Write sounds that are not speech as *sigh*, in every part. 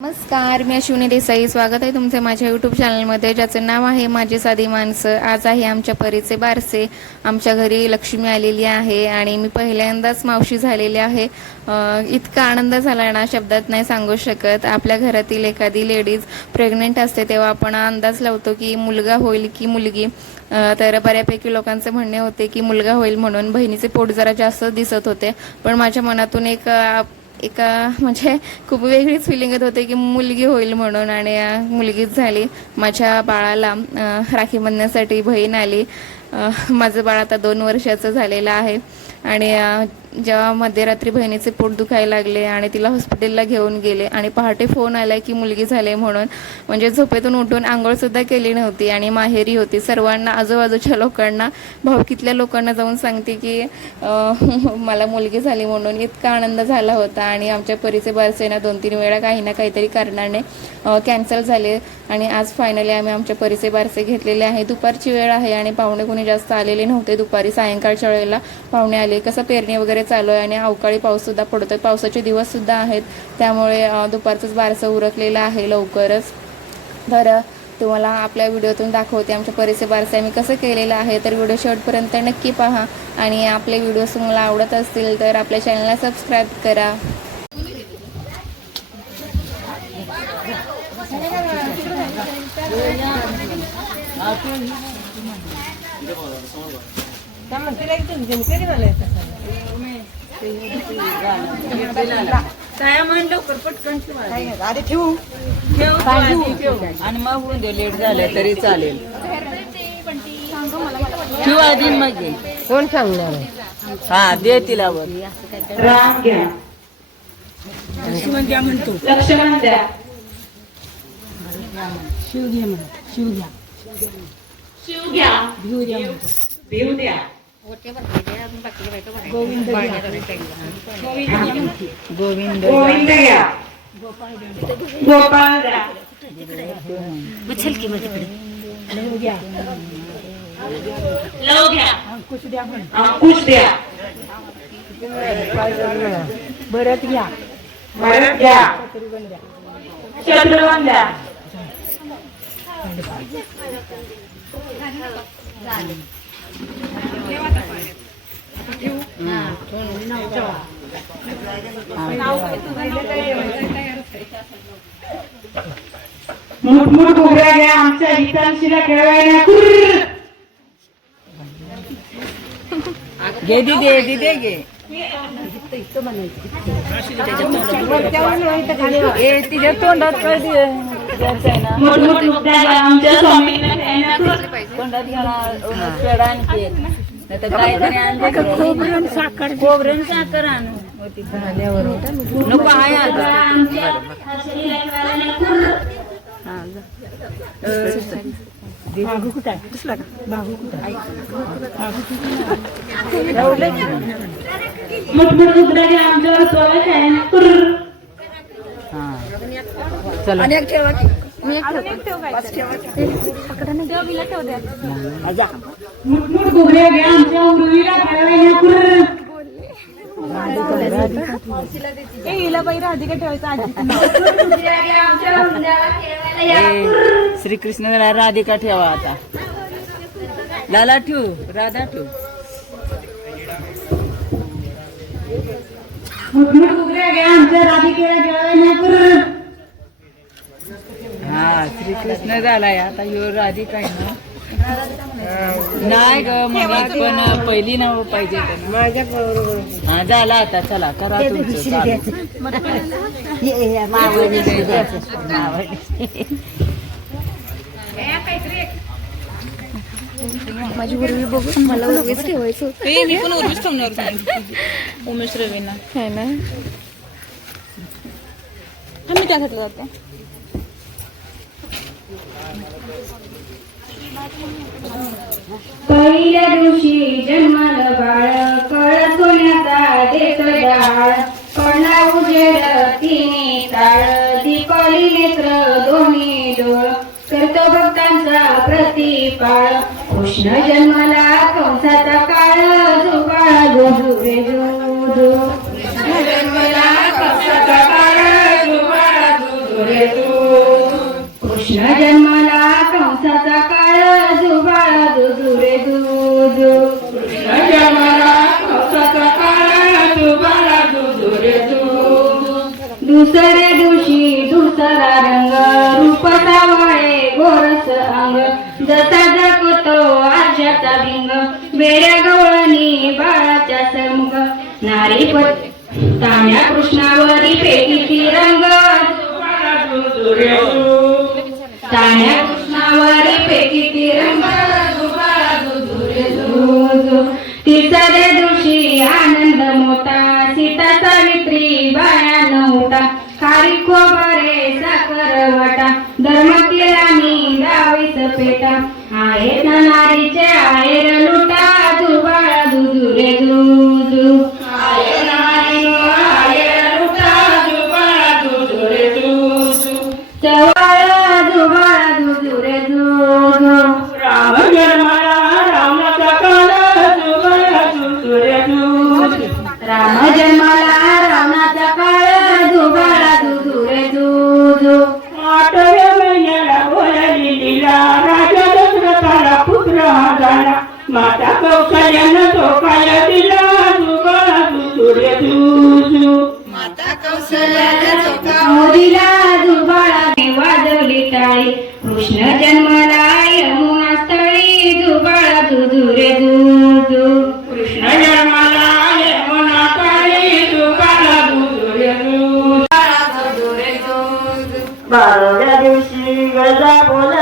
नमस्कार मी अश्विनी देसाई. स्वागत आहे तुमचे माझ्या यूट्यूब चॅनलमध्ये ज्याचं नाव आहे माझी साधी माणसं. आज आहे आमच्या परीचे बारसे. आमच्या घरी लक्ष्मी आलेली आहे आणि मी पहिल्यांदाच मावशी झालेली आहे. इतका आनंद झाला ना शब्दात नाही सांगू शकत. आपल्या घरातील एखादी लेडीज प्रेग्नेंट असते तेव्हा आपण अंदाज लावतो की मुलगा होईल की मुलगी. तर बऱ्यापैकी लोकांचे म्हणणे होते की मुलगा होईल म्हणून बहिणीचे पोट जरा जास्त दिसत होते. पण माझ्या मनातून एक एका म्हणजे खूप वेगळीच फिलिंग येत होते की मुलगी होईल म्हणून आणि मुलगीच झाली. माझ्या बाळाला राखी बांधण्यासाठी बहीण आली. माझं बाळ आता दोन वर्षाचं झालेलं आहे. आणि जेव्हा मध्यरात्री बहिणीचे पोट दुखायला लागले आणि तिला हॉस्पिटलला घेऊन गेले आणि पहाटे फोन आला की मुलगी झाली म्हणून. म्हणजे झोपेतून उठून आंघोळसुद्धा केली नव्हती आणि माहेरी होती. सर्वांना आजूबाजूच्या लोकांना भावकीतल्या लोकांना जाऊन सांगते की *laughs* मला मुलगी झाली म्हणून इतका आनंद झाला होता आणि आमच्या परीचे बारसेना दोन तीन वेळा काही ना काहीतरी कारणाने कॅन्सल झाले. आणि आज फायनली आम्ही आमच्या परीचे बारसे घेतलेले आहे. दुपारची वेळ आहे आणि पाहुणे कोणी जास्त आलेले नव्हते. दुपारी सायंकाळच्या वेळेला पाहुणे आले. कसं पेरणी वगैरे चालू आहे आणि अवकाळी पाऊससुद्धा पडतो आहे पावसाचे दिवससुद्धा आहेत. त्यामुळे दुपारचंच बारसं उरकलेलं आहे लवकरच. तर तुम्हाला आपल्या व्हिडिओतून दाखवते आमच्या परिसर बारसे. आम्ही कसं केलेलं आहे तर व्हिडिओ शेवटपर्यंत नक्की पहा. आणि आपले व्हिडिओज तुम्हाला आवडत असतील तर आपल्या चॅनलला सबस्क्राईब करा. काय म्हण लवकर पटकन ठेवा. आधी ठेवू. आणि मग होऊन दे लेट झालं तरी चालेल. ठेव आधी मग. कोण सांगणार आहे? हा दे तिला वर. राम घ्या. लक्ष्मण द्या म्हणतो. लक्ष्मण द्या. शिव घ्या म्हण शिव घ्या. शिव घ्या. भिव द्या भिव द्या. गोविंद गोविंद गोविंद घ्या. गोपाळ द्या लव घ्या. अंकुश द्या अंकुश द्या. भरत घ्या. भरत घ्या. शत्रुघ्न द्या. मुठमुठ उभ्या घ्या आमच्या हितांशीला खेळवायला कुर्र. घे दिदे दिदे घे तिच्या तोंडात काय आमच्या स्वामींना खेळायला. तोंडात घ्या पेडा एक. नाही तर काहीतरी साखर खोबरं साखर आणू. नको आहे आता. आमच्या हसरीला खेळायला कुर्र. बाबू कुठं आहे? दिसला का? कुठं मुठमुठ. चला उभ्या घ्या आमच्या उर्वीला खेळायला कुर्र. उभ्या घ्या आमच्या खेळायला. श्रीकृष्ण राधिका ठेवा आता. लाला ठेव राधा ठेव. मुठमुठ आमच्या राधिकेला. हा श्रीकृष्ण झालाय. आता ह्यो राधिका आहे ना. नाही ग मग पण पहिली नाव पाहिजे. माझ्या बरोबर. हा झाला आता चला करा तुमचं. माझी उर्वी बघून मला उर्वीच ठेवायचं होतं मी पण उर्वीच ठेवणार उमेश रवीना. है ना? आम्ही त्यासाठी जाते. पहिल्या दिवशी जन्मल बाळ कळ सोन्याचा देत डाळ. पडला उजेड तिने ताळ दीपाली नेत्र दोन्ही डोळ. करतो भक्तांचा प्रतिपाळ. कृष्ण जन्म जन्माला कंसाचा काळ जुबाळा दुधू. रे दूधू जन्माला कंसाचा काळ जुबाळा दुधू. दुसऱ्या दिवशी दुसरा रंग झाला माता कौशल्यानं तो काय दिला दुबाळा दुसुरे दुसू दुबाळा वाजवली टाळी. कृष्ण जन्माला यमुना स्थळी दुबाळा कृष्ण जन्माला यमुना दुबाळा दुसू बाराव्या दिवशी गजा बोलाली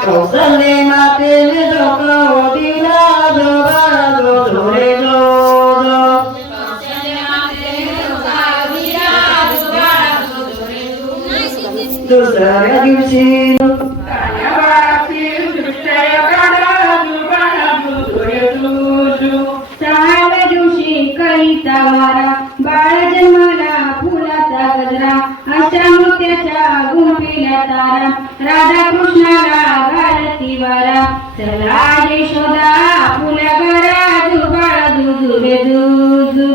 झाला कौशल्य मातेने डोकं दिला अशा गुंफिल्या तारा राधा कृष्णाला घालती वारा. चला यशोदा घरा दुबाळा दुजू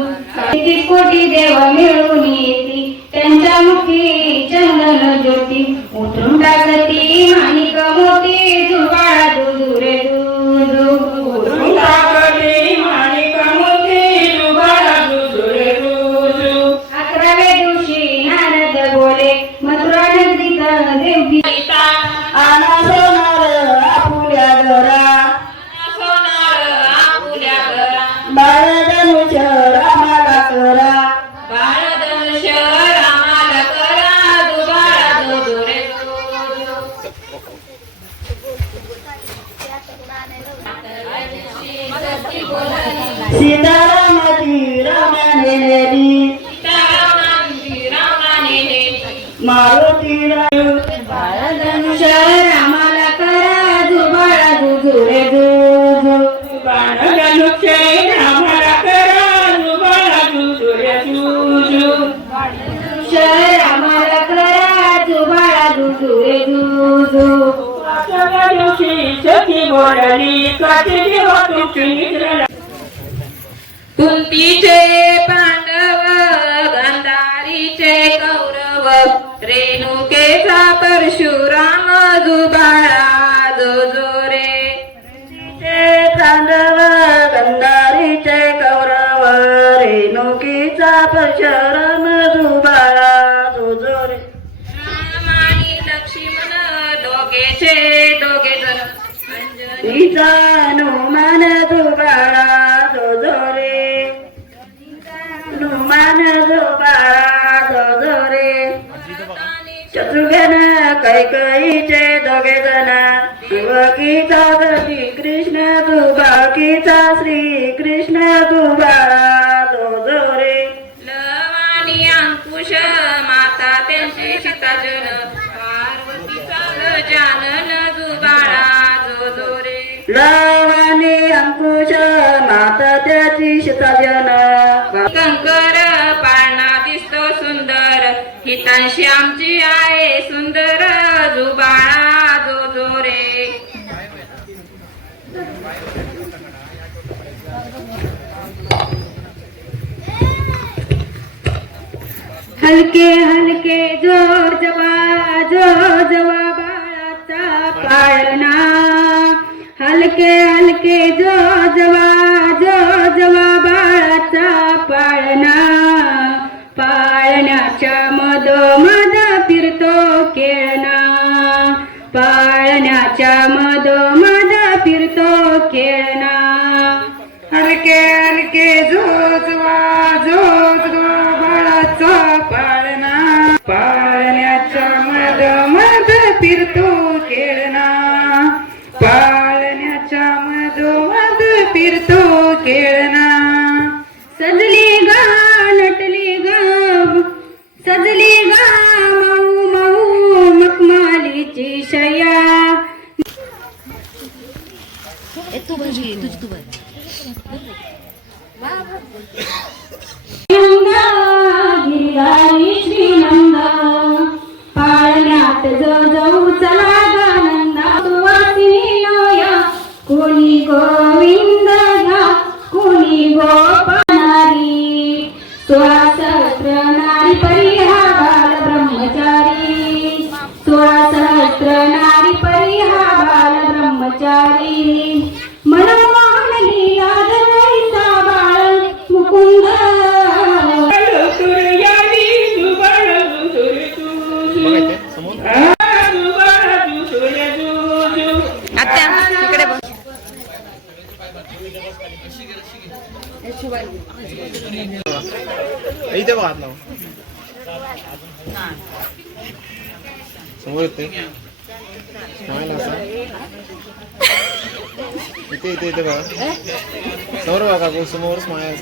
किती कोटी देव मिळून येती त्यांच्या मुखी चंदन ज्योती. उतरून टाकती सीतारामाची रामाने नेली. मारुती धनुष रामाला करा दुबाळा दुजुरे दुजू बाणधनुष्य रामाला करा दुबाळा दुसुरे दुसू धनुष रामाला करा दुबाळा दुजुरे दुजू सातव्या दिवशी सखी बोलली स्वाती देवा तुमची मित्र कुंतीचे पांडव गांधारीचे कौरव रेणुकेचा परशुराम जुबाळा जो जो रे पांडव गंधारीचे कौरव रेणुकेचा परशुराम दुबाळा जो जो रे नुमान दुबाळा जो जो रे शत्रुघ्न कैकईचे दोघे जण. शिवकीचा श्री कृष्ण दुबाकीचा श्री कृष्ण दुबाळा जो जो रे अंकुश माता त्यांची सीताजन जो जो अंकुश माता त्याची शिताजन कंकर पाळणा दिसतो सुंदर. हितांशी आमची आहे सुंदर. जुबाळा जो जो रे हलके हलके जोर जवा जो जवा. पाळणा. हलके हलके जो जवा फिरतो खेळणा सजली गा नटली गा सजली गा मऊ मऊ मखमालीची शया गिरिधारी श्रीनंदा पाळण्यात जो जाऊ चला इथे इथे इथे बघा. समोर बघा काकू समोर स्माईल नाही